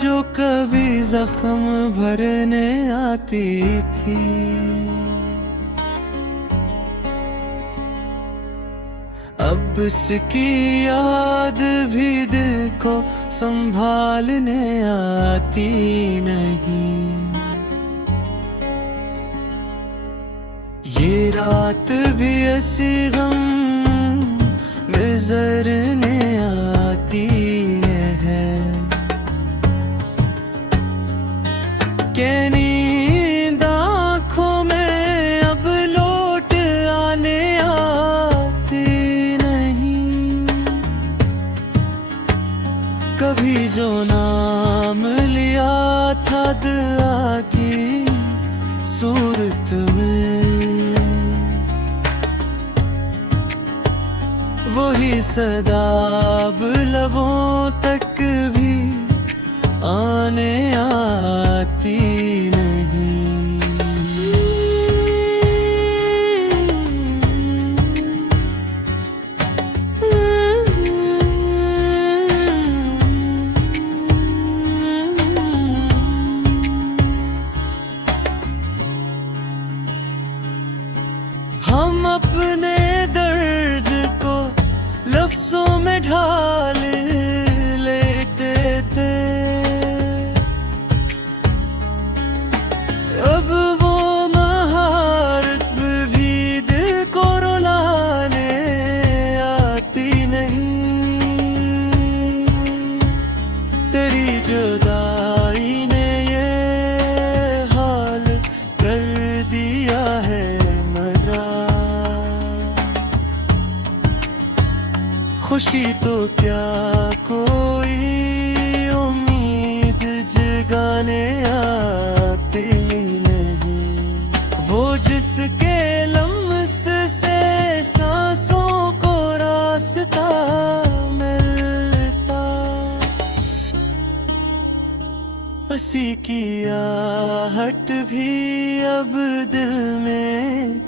जो कभी जख्म भरने आती थी, अब उसकी याद भी दिल को संभालने आती नहीं। ये रात भी ऐसी गम गुजरने आती है कि नींद आँखों में अब लौट आने आती नहीं। कभी जो नाम लिया था दुआ की सूरत में, वही सदा अब लबों तक भी आने आती नहीं। हम अपने दर्द को लफ्जों में ढाल लेते थे, अब वो महारत भी दिल को रुलाने आती नहीं। तेरी जुदाई ने ये हाल कर दिया है मरा, खुशी तो क्या कोई उम्मीद जगाने आती नहीं। वो जिसके लम्स से सांसों को रास्ता मिलता, हंसी की आहट भी अब दिल में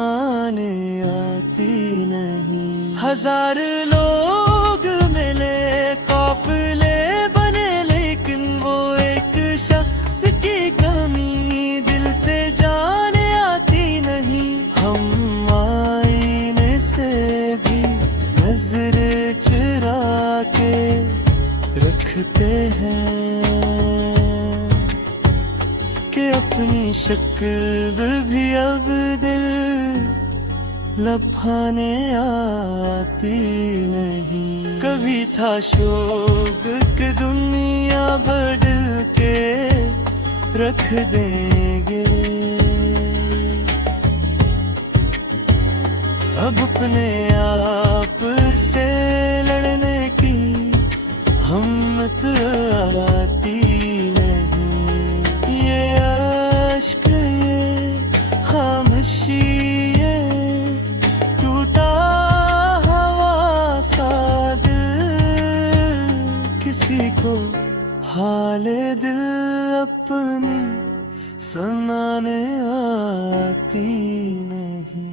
आने आती नहीं। हजार लोग मिले, काफिले बने, लेकिन वो एक शख्स की कमी दिल से जाने आती नहीं। हम आईने से भी नजर चुरा के रखते हैं कि अपनी शक्ल भी अब दिल लभाने आती नहीं। कभी था शौक कि दुनिया बदल के रख देंगे, अब अपने आप से लड़ने की हिम्मत आती नहीं। ये अश्क, ये खामोशी, ये टूटा हवा सा दिल, किसी को हाले दिल अपनी सुनाने आती नहीं।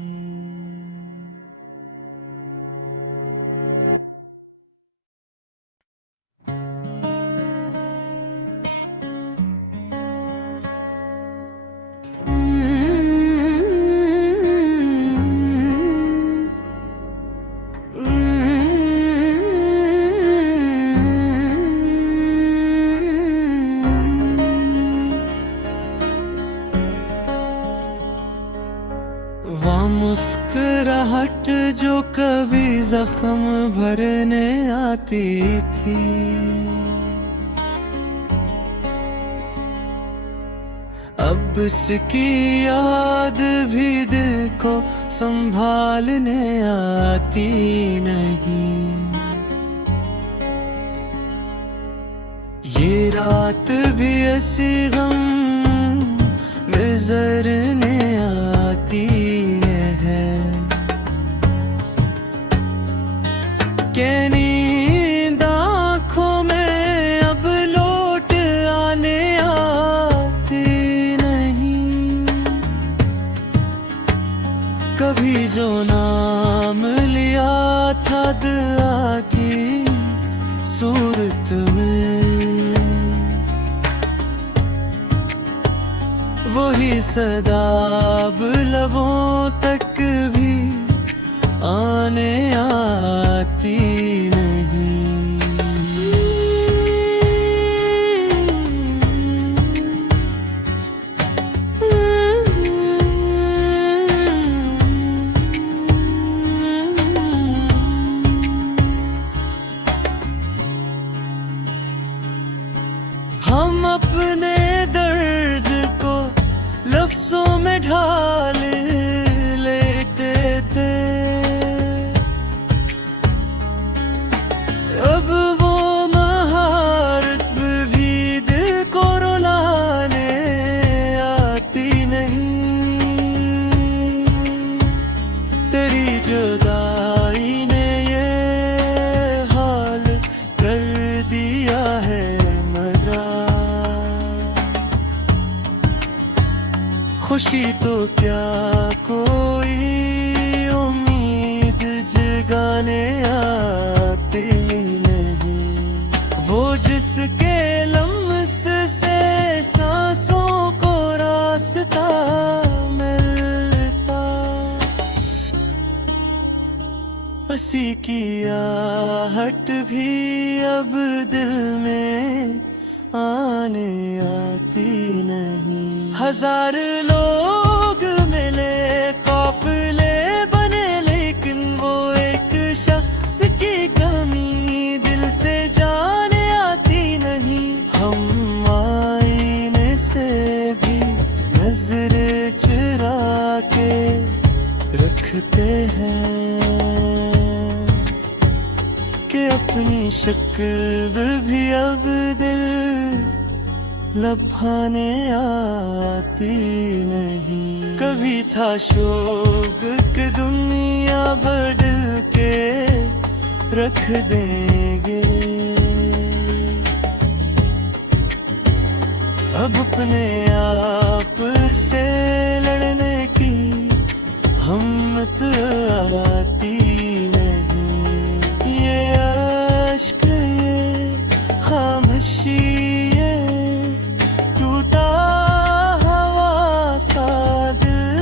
मुस्कुराहट जो कभी जख्म भरने आती थी, अब उसकी याद भी दिल को संभालने आती नहीं। ये रात भी ऐसी गम गुजरने आती है कि नींद आँखों में अब लौट आने आती नहीं। कभी जो नाम लिया था दुआ की सूरत में, वही सदा अब लबों तक भी आने आती नहीं। हम अपने दर्द को लफ्जों में ढाल लेते थे, अब वो महारत भी दिल को रुलाने आती नहीं। तेरी जुदाई ने ये हाल कर दिया है मरा, खुशी तो क्या कोई उम्मीद जगाने आती नहीं। वो जिसके लम्स से सांसों को रास्ता मिलता, हंसी की आहट भी अब दिल में आने आती नहीं। हजार लोग मिले, काफिले बने, लेकिन वो एक शख्स की कमी दिल से जाने आती नहीं। हम आईने से भी नजर चुरा के रखते हैं कि अपनी शक्ल भी अब दिल लभाने आती नहीं। कभी था शौक कि दुनिया बदल के रख देंगे, अब अपने आप से लड़ने की हिम्मत आती नहीं। ये अश्क, ये खामोशी, ये टूटा हवा सा दिल,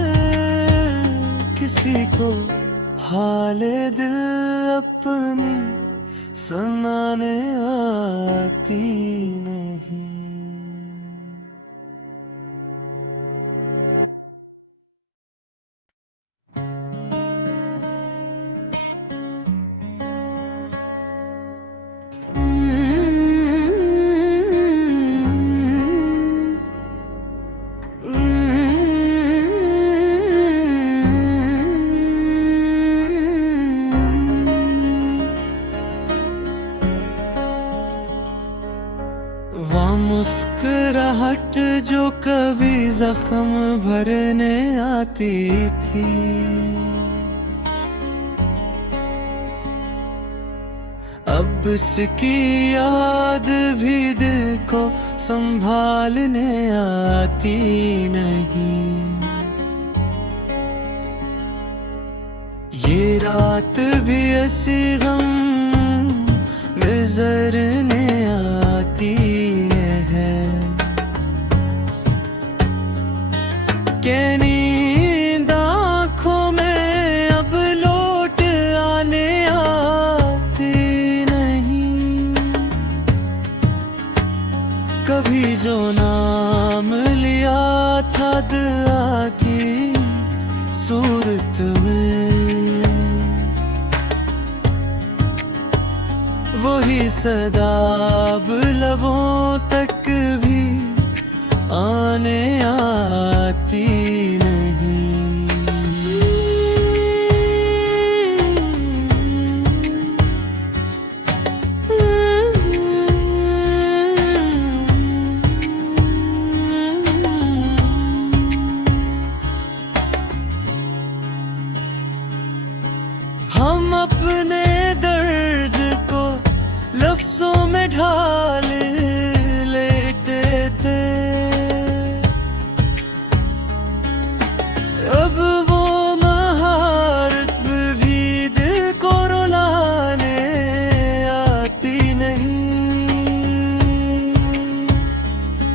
किसी को हाले दिल अपनी सुनाने आती नहीं। मुस्कुराहट जो कभी जख्म भरने आती थी, अब उसकी याद भी दिल को संभालने आती नहीं। ये रात भी ऐसी गम गुजरने आती है कि नींद आँखों में अब लौट आने आती नहीं। कभी जो नाम लिया था दुआ की सूरत में, वही सदा अब लबों तक भी आने आती नहीं। हम अपने दर्द को लफ्जों में ढाल लेते थे, अब वो महारत भी दिल को रुलाने आती नहीं।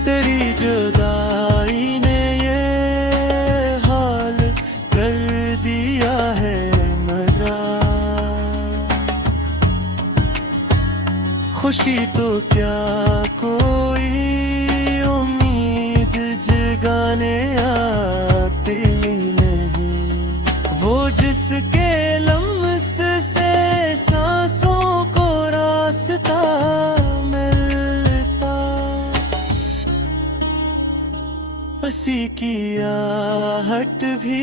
तेरी जुदाई ने ये खुशी तो क्या कोई उम्मीद जगाने आती नहीं, वो जिसके लम्स से सांसों को रास्ता मिलता, हंसी की आहट भी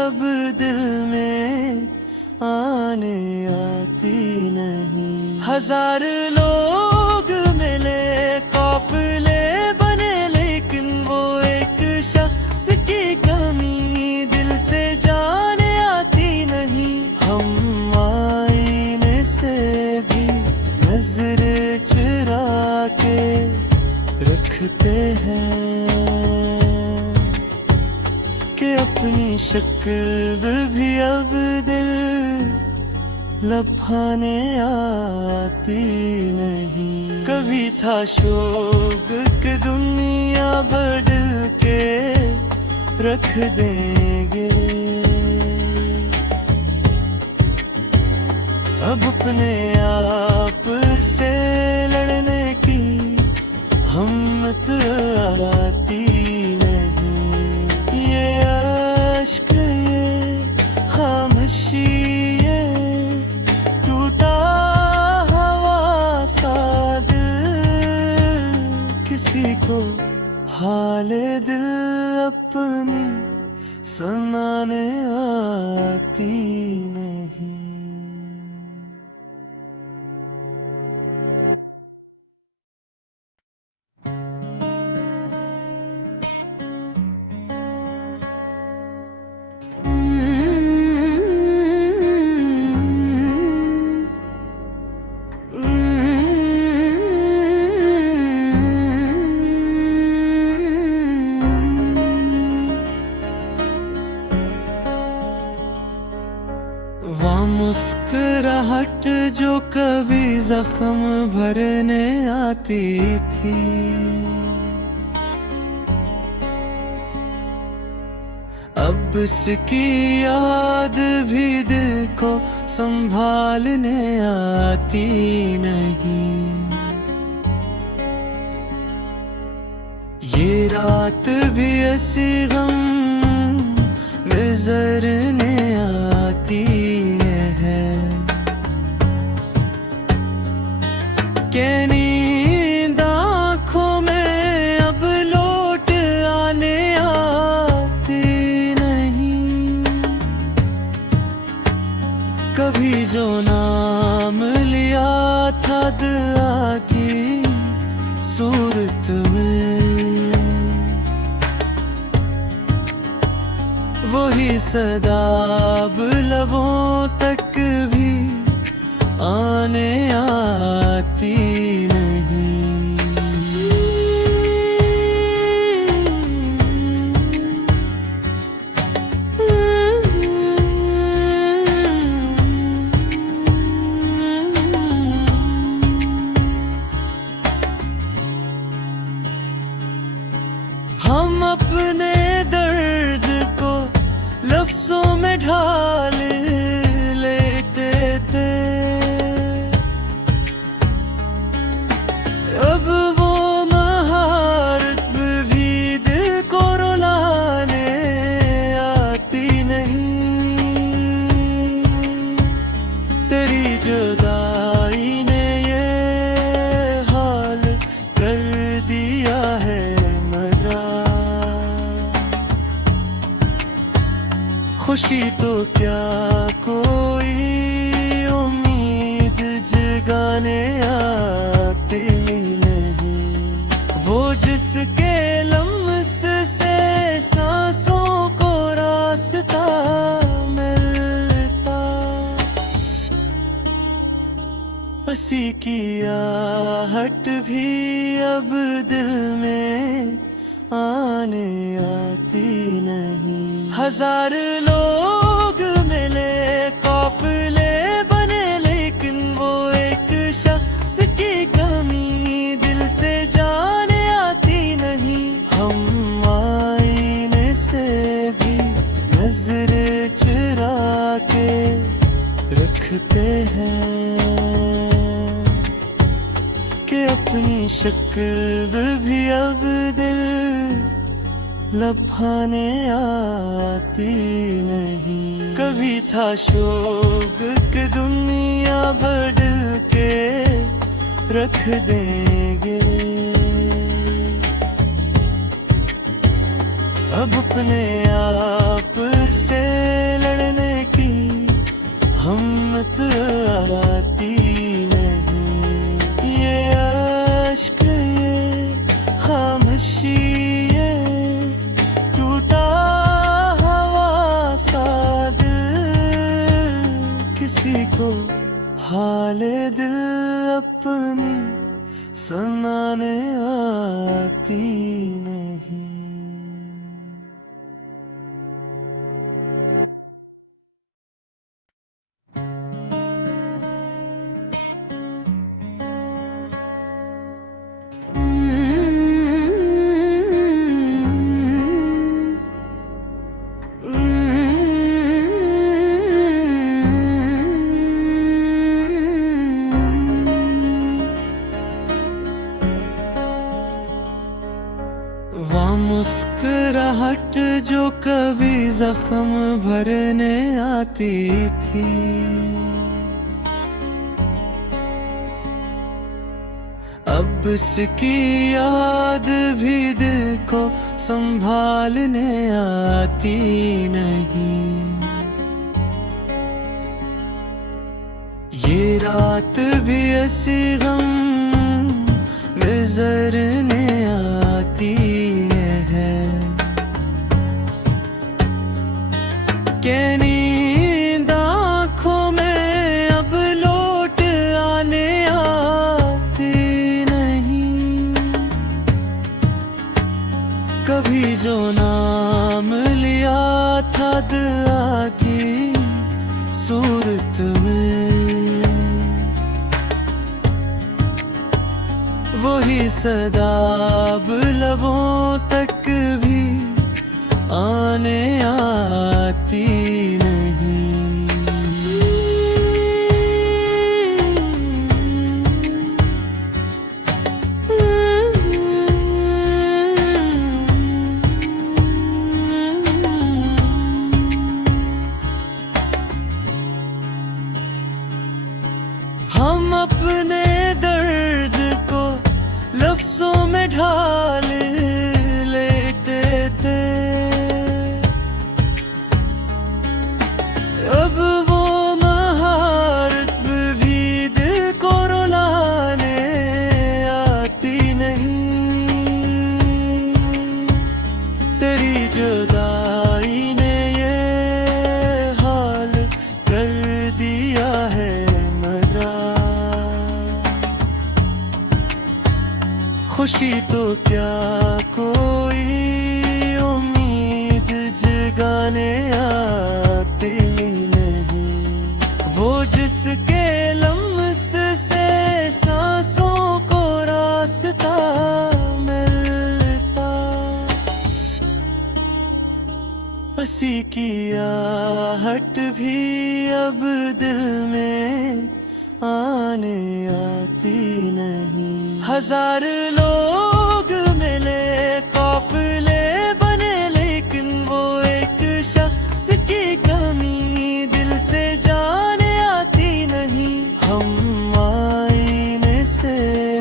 अब दिल में आने आती नहीं। हजार लोग मिले, काफिले बने, लेकिन वो एक शख्स की कमी दिल से जाने आती नहीं। हम आईने से भी नजर चुरा के रखते हैं कि अपनी शक्ल भी अब दिल लभाने आती नहीं। कभी था शौक कि दुनिया बदल के रख देंगे, अब अपने आप से लड़ने की हिम्मत आती नहीं। ये अश्क, ये खामोशी, ये टूटा हवा सा दिल, किसी को हाले दिल अपनी सुनाने आती नहीं। मुस्कुराहट जो कभी जख्म भरने आती थी, अब उसकी याद भी दिल को संभालने आती नहीं। ये रात भी ऐसी गम गुजरने आती है कि नींद आँखों में अब लौट आने आती नहीं। कभी जो नाम लिया था दुआ की सूरत में, वही सदा अब लबों तक भी आने आती नहीं। हम अपने दर्द को लफ्जों में ढाल लेते थे, अब वो महारत भी दिल को रुलाने आती नहीं। तेरी जुदाई ने ये हाल कर दिया है मरा, खुशी तो क्या कोई उम्मीद जगाने आती नहीं, वो जिसके लम्स से सांसों को रास्ता मिलता, हंसी की आहट भी अब दिल में आने आती नहीं। हजार लोग मिले, काफिले बने, लेकिन वो एक शख्स की कमी दिल से जाने आती नहीं। हम आईने से भी नजर चुरा के रखते हैं कि अपनी शक्ल भी अब दिल लभाने आती नहीं। कभी था शौक कि दुनिया बदल के रख देंगे, अब अपने आप से लड़ने की हिम्मत आती नहीं। ये अश्क, ये खामोशी, ये टूटा हवा सा दिल, किसी को हाले दिल अपनी सुनाने आती नहीं। मुस्कुराहट जो कभी जख्म भरने आती थी, अब उसकी याद भी दिल को संभालने आती नहीं। ये रात भी ऐसी गम गुजरने आती है कि नींद आँखों में अब लौट आने आती नहीं। कभी जो नाम लिया था दुआ की सूरत में, वही सदा अब लबों तक भी आने आती नहीं। हम अपने दर्द को लफ्ज़ों में ढाल लेते थे, अब वो महारत भी दिल को रुलाने आती नहीं। तेरी जुदाई ने ये हाल कर दिया है मरा, खुशी तो क्या कोई उम्मीद जगाने आती नहीं। वो जिसके लम्स से सांसों को रास्ता मिलता, हंसी की आहट भी अब दिल में आने आती नहीं। हजार लोग मिले, काफिले बने, लेकिन वो एक शख्स की कमी दिल से जाने आती नहीं। हम आईने से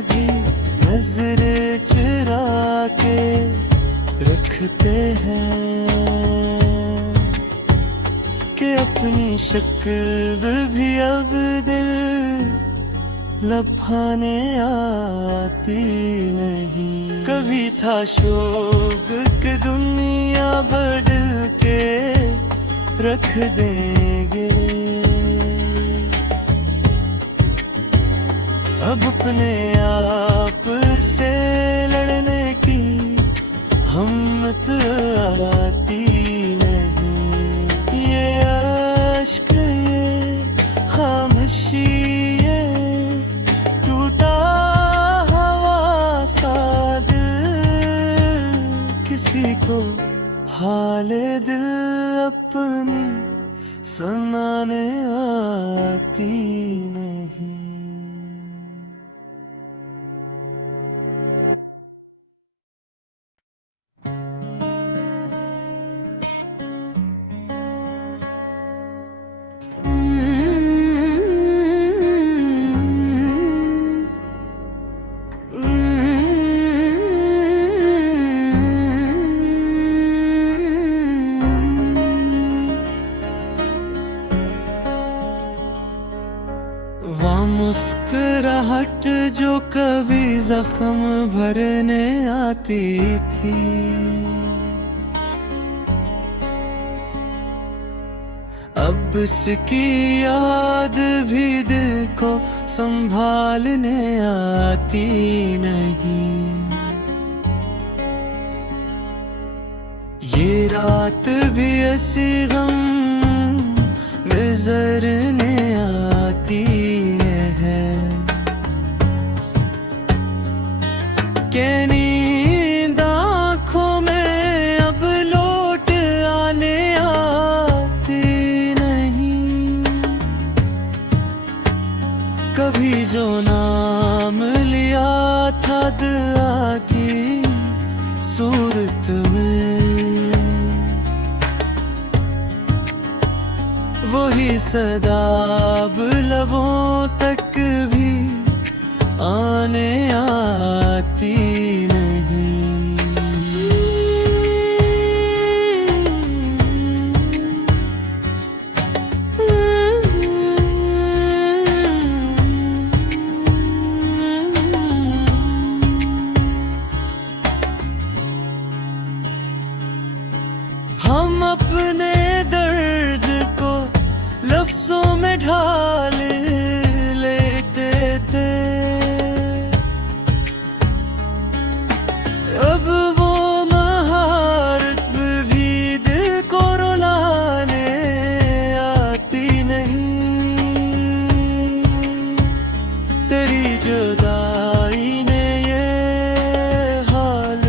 भी नजरें चुरा के रखते हैं कि अपनी शक्ल भी अब दिल लभाने आती नहीं। कभी था शौक कि दुनिया बदल के रख देंगे, अब अपने आप से लड़ने की हिम्मत आती नहीं। ये अश्क, ये खामोशी, ये टूटा हवा सा दिल, किसी को हाले दिल अपनी सुनाने आती नहीं। मुस्कुराहट जो कभी जख्म भरने आती थी, अब उसकी याद भी दिल को संभालने आती नहीं। ये रात भी ऐसी गम गुजरने आती है कि नींद आँखों में अब लौट आने आती नहीं। कभी जो नाम लिया था दुआ की सूरत में, वही सदा अब लबों तक भी आने आती नहीं। हम अपने दर्द को लफ्ज़ों में ढाल लेते थे, अब वो महारत भी दिल को रुलाने आती नहीं। तेरी जुदाई ने ये हाल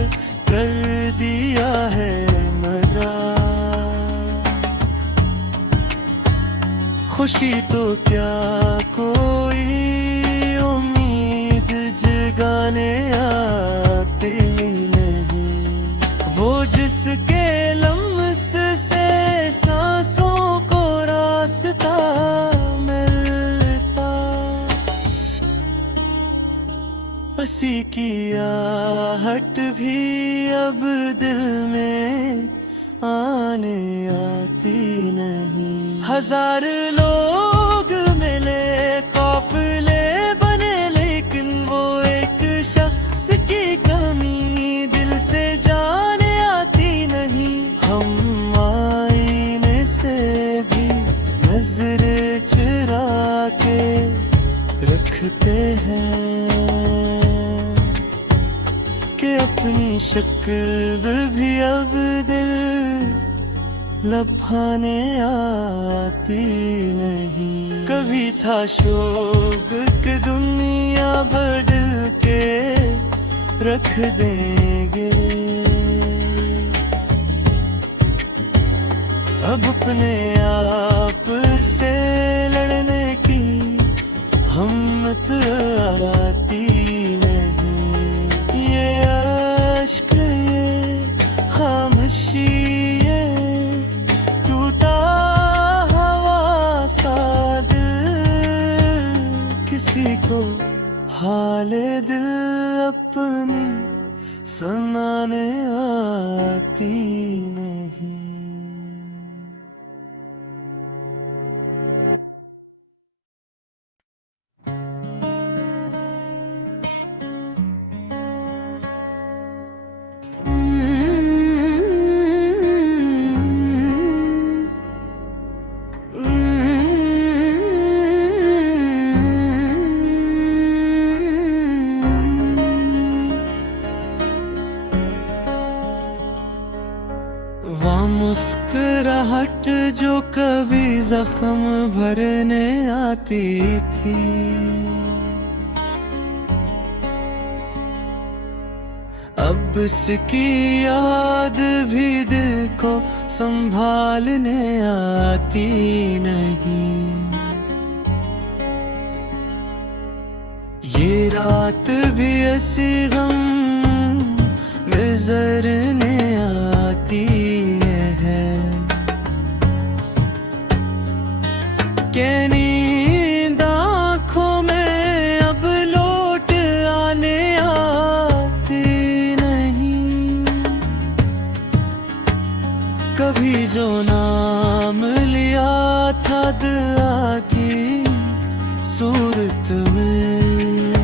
कर दिया है मरा, खुशी तो क्या कोई उम्मीद जगाने आती नहीं। वो जिसके लम्स से सांसों को रास्ता मिलता, हंसी की आहट भी अब दिल में आने आती नहीं। हजार लोग मिले, काफिले बने, लेकिन वो एक शख्स की कमी दिल से जाने आती नहीं। हम आईने से भी नजरें चुरा के रखते हैं कि अपनी शक्ल भी अब दिल लभाने आती नहीं। कभी था शौक कि दुनिया बदल के रख देंगे, अब अपने आप से लड़ने की हिम्मत आती नहीं। ये अश्क, ये खामोशी, ये टूटा हवा सा दिल, किसी को हाले दिल अपनी सुनाने आती नहीं। मुस्कुराहट जो कभी जख्म भरने आती थी, अब उसकी याद भी दिल को संभालने आती नहीं। ये रात भी ऐसी गम गुजरने आती है कि नींद आँखों में अब लौट आने आती नहीं। कभी जो नाम लिया था दुआ की सूरत में।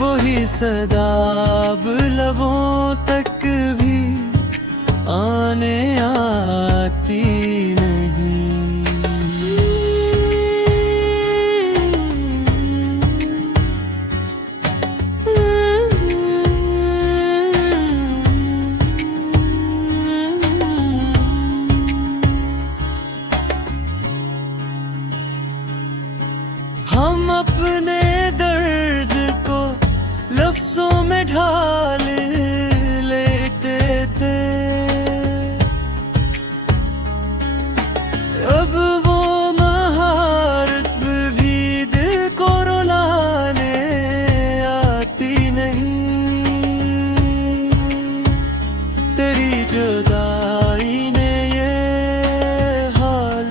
वही सदा अब लबों तक भी आने आती नहीं। हम अपने दर्द को लफ्जों में ढाल लेते थे, अब वो महारत भी दिल को रुलाने आती नहीं। तेरी जुदाई ने ये हाल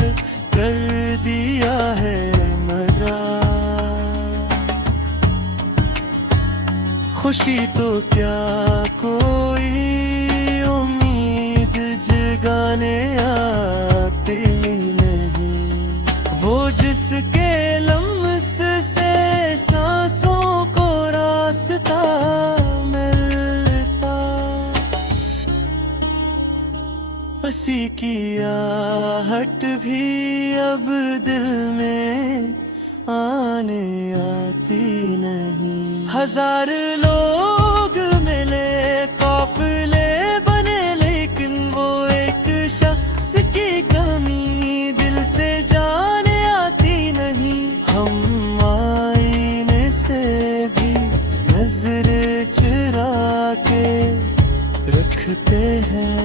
कर दिया है मरा। खुशी तो क्या कोई उम्मीद जगाने आती नहीं। वो जिसके लम्स से सांसों को रास्ता मिलता, हंसी की आहट भी अब दिल में आने आती नहीं। हजार लोग मिले, काफिले बने, लेकिन वो एक शख्स की कमी दिल से जाने आती नहीं। हम आईने से भी नजरें चुरा के रखते हैं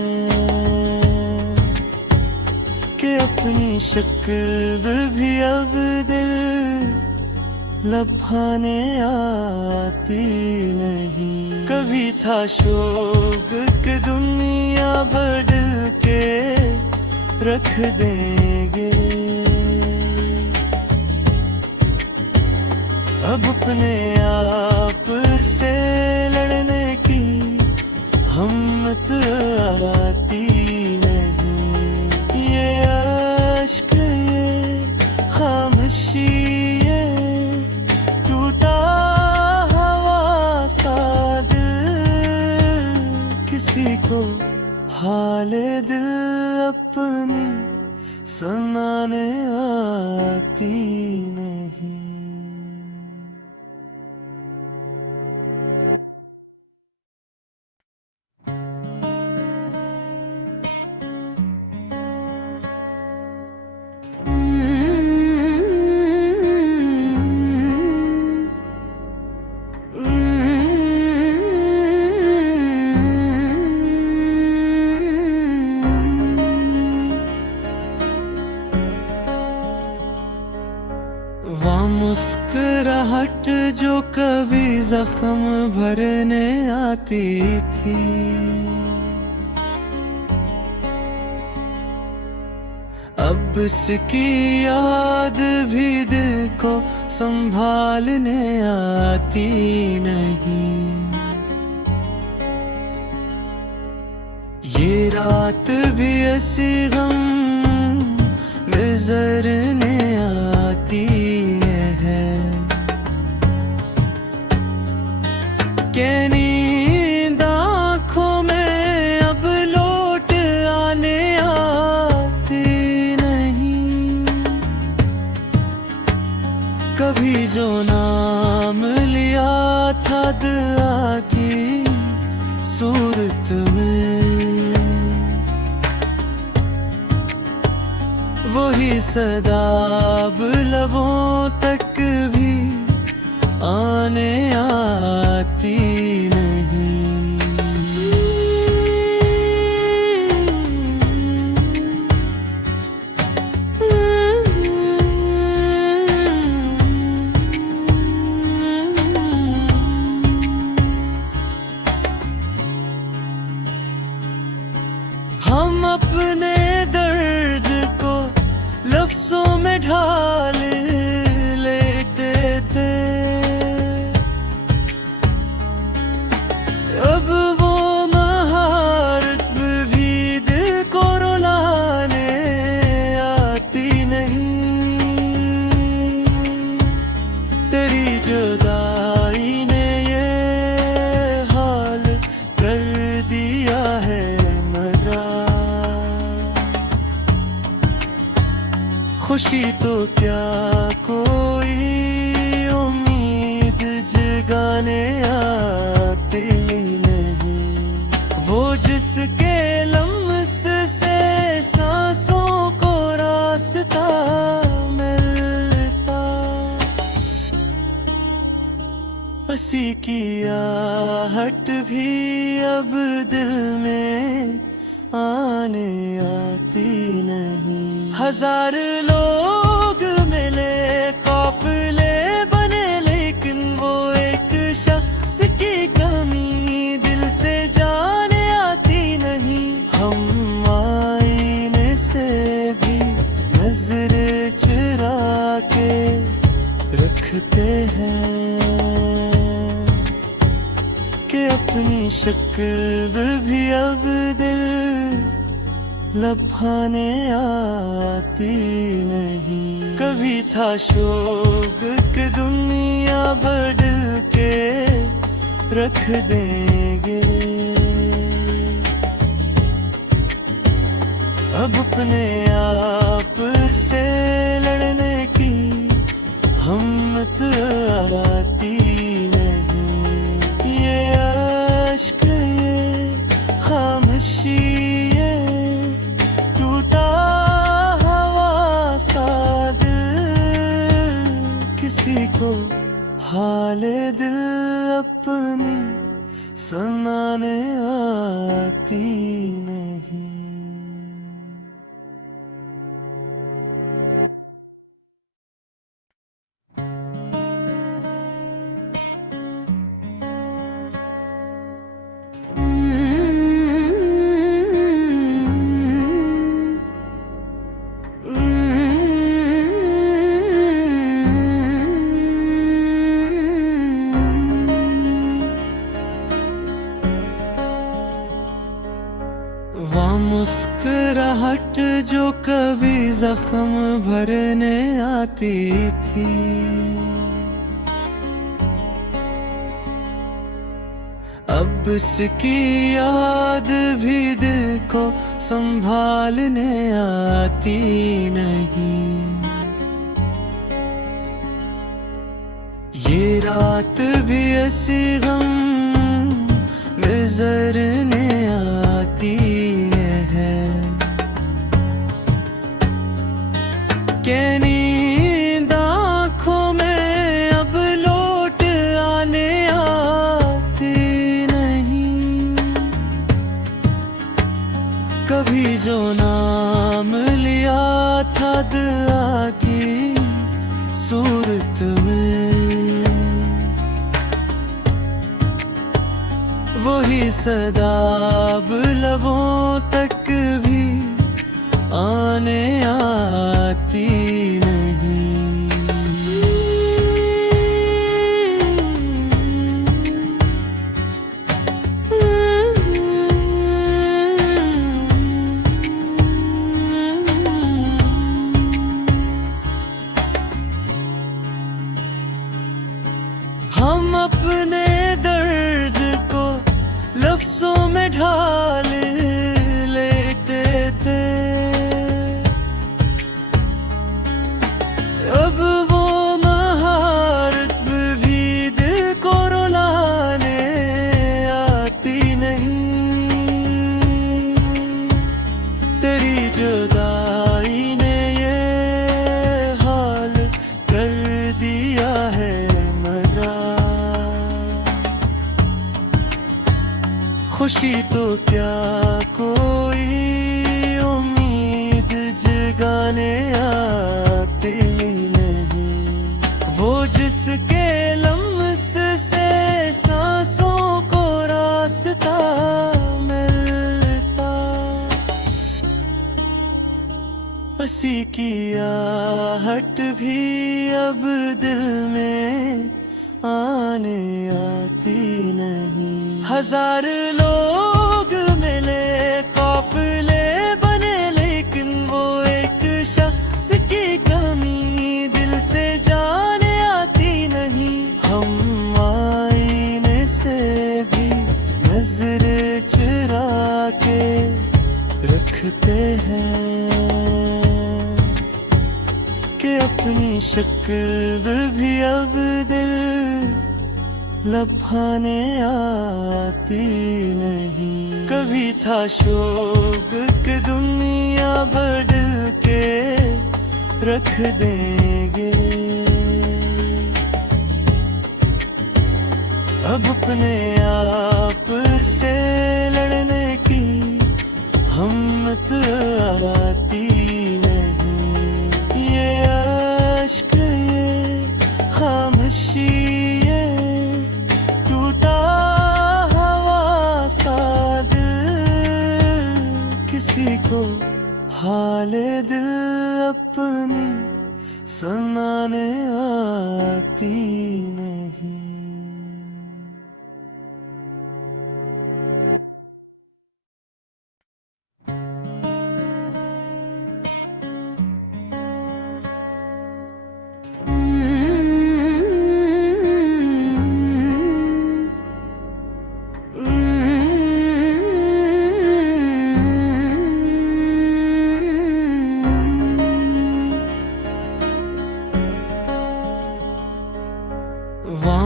कि अपनी शक्ल भी अब दिल लभाने आती नहीं। कभी था शौक कि दुनिया बदल के रख देंगे, अब अपने आप से लड़ने की हिम्मत आती नहीं। ये अश्क, ये खामोशी, ये टूटा हवा सा दिल, किसी को हाले दिल अपनी सुनाने आती नहीं। मुस्कुराहट जो कभी जख्म भरने आती थी, अब उसकी याद भी दिल को संभालने आती नहीं। ये रात भी ऐसी गम गुजरने आती है कि नींद आँखों में अब लौट आने आती नहीं। कभी जो नाम लिया था दुआ की सूरत में, वही सदा अब लबों तक भी आने आती नहीं। हम अपने दर्द को लफ्जों में ढाल लेते थे, अब वो महारत भी दिल को रुलाने आती नहीं। खुशी तो क्या कोई उम्मीद जगाने आती नहीं, वो जिसके लम्स से सांसों को रास्ता मिलता। हंसी की आहट भी अब दिल में आने आती नहीं। हजार लोग मिले, काफिले बने, लेकिन वो एक शख्स की कमी दिल से जाने आती नहीं। हम आईने से भी नजरें चुरा के रखते हैं कि अपनी शक्ल भी अब दिल लभाने आती नहीं। कभी था शौक कि दुनिया बदल के रख देंगे, अब अपने आप से लड़ने की हिम्मत आती नहीं। ये अश्क, ये खामोशी, ये टूटा हवा सा दिल, किसी को हाले दिल अपनी सुनाने आती नहीं। मुस्कुराहट जो कभी जख्म भरने आती थी, अब उसकी याद भी दिल को संभालने आती नहीं। ये रात भी ऐसी गम गुजरने आती है कि नींद आँखों में अब लौट आने आती नहीं। कभी जो नाम लिया था दुआ की सूरत में, वही सदा अब लबों तक भी आने आती नहीं। हम अपने दर्द को लफ्जों में ढाल लेते थे, अब वो महारत भी दिल को रुलाने आती नहीं। तेरी जुदाई ने ये हाल कर दिया है मरा। खुशी तो क्या कोई उम्मीद जगाने आती नहीं, वो जिसके लम्स से सांसों को रास्ता मिलता। हंसी की आहट भी अब दिल में आने आती नहीं। हजार लोग मिले, काफिले बने, लेकिन वो एक शख्स की कमी दिल से जाने आती नहीं। हम आईने से भी नजरें चुरा के रखते हैं अपनी शक्ल भी अब दिल लभाने आती नहीं। कभी था शौक कि दुनिया बदल के रख देंगे, अब अपने आप से लड़ने की हिम्मत आती नहीं। ये अश्क, ये खामोशी, ये टूटा हवा सा दिल, किसी को हाले दिल अपनी सुनाने आती नहीं।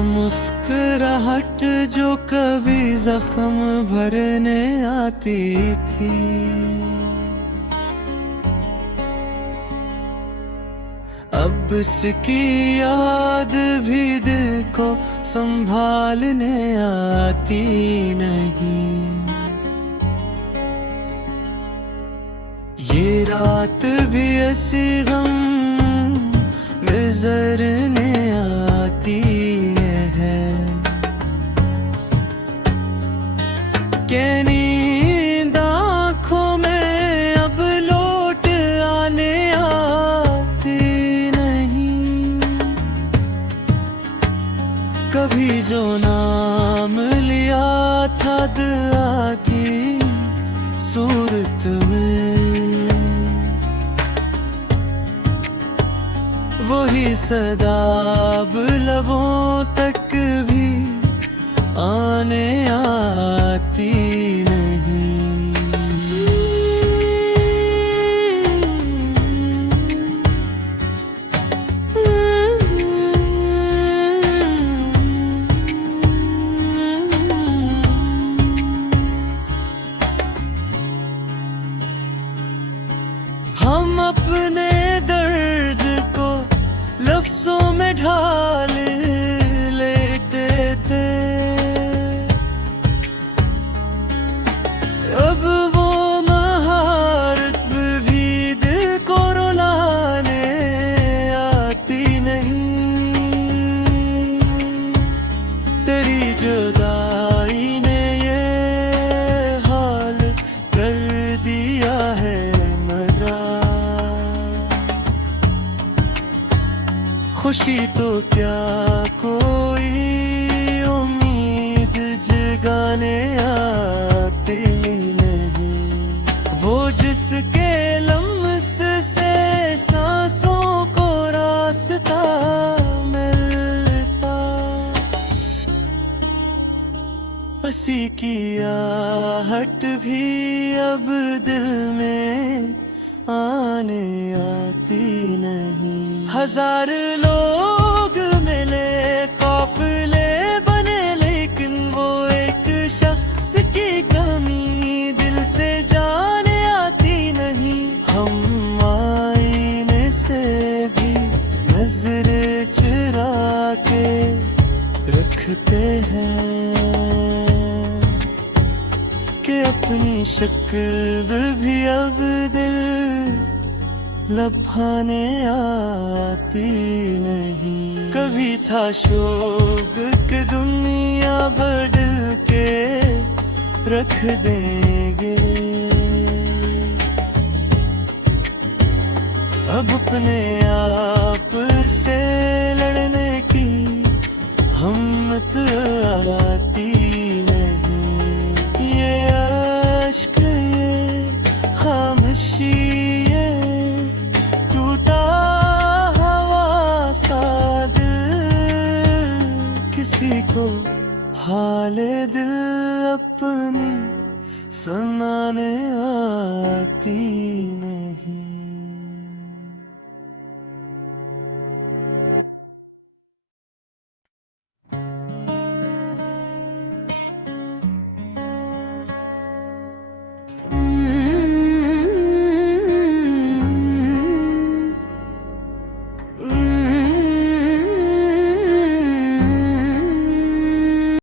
मुस्कुराहट जो कभी जख्म भरने आती थी, अब उसकी याद भी दिल को संभालने आती नहीं। ये रात भी ऐसी गम गुजरने आती है कि नींद आँखों में अब लौट आने आती नहीं। कभी जो नाम लिया था दुआ की सूरत में, वही सदा अब लबों तक भी आने आती नहीं। हम अपने दर्द को लफ्जों में ढाल लेते थे, अब वो महारत भी दिल को रुलाने आती नहीं। तेरी जुदाई ने ये हाल कर दिया है मरा, खुशी तो क्या कोई उम्मीद जगाने आती नहीं। वो जिसके लम्स से सांसों को रास्ता मिलता, उसी की आहट भी अब दिल में आने आती नहीं। हजार लोग मिले, काफिले बने, लेकिन वो एक शख्स की कमी दिल से जाने आती नहीं। हम आईने से भी नजरें चुरा के रखते हैं कि अपनी शक्ल भी अब दिल लभाने आती नहीं। कभी था शौक कि दुनिया बदल के रख देंगे, अब अपने आप से लड़ने की हिम्मत आती नहीं। ये अश्क, ये खामोशी, ये टूटा हवा सा दिल, किसी को हाले दिल अपनी सुनाने आती नहीं।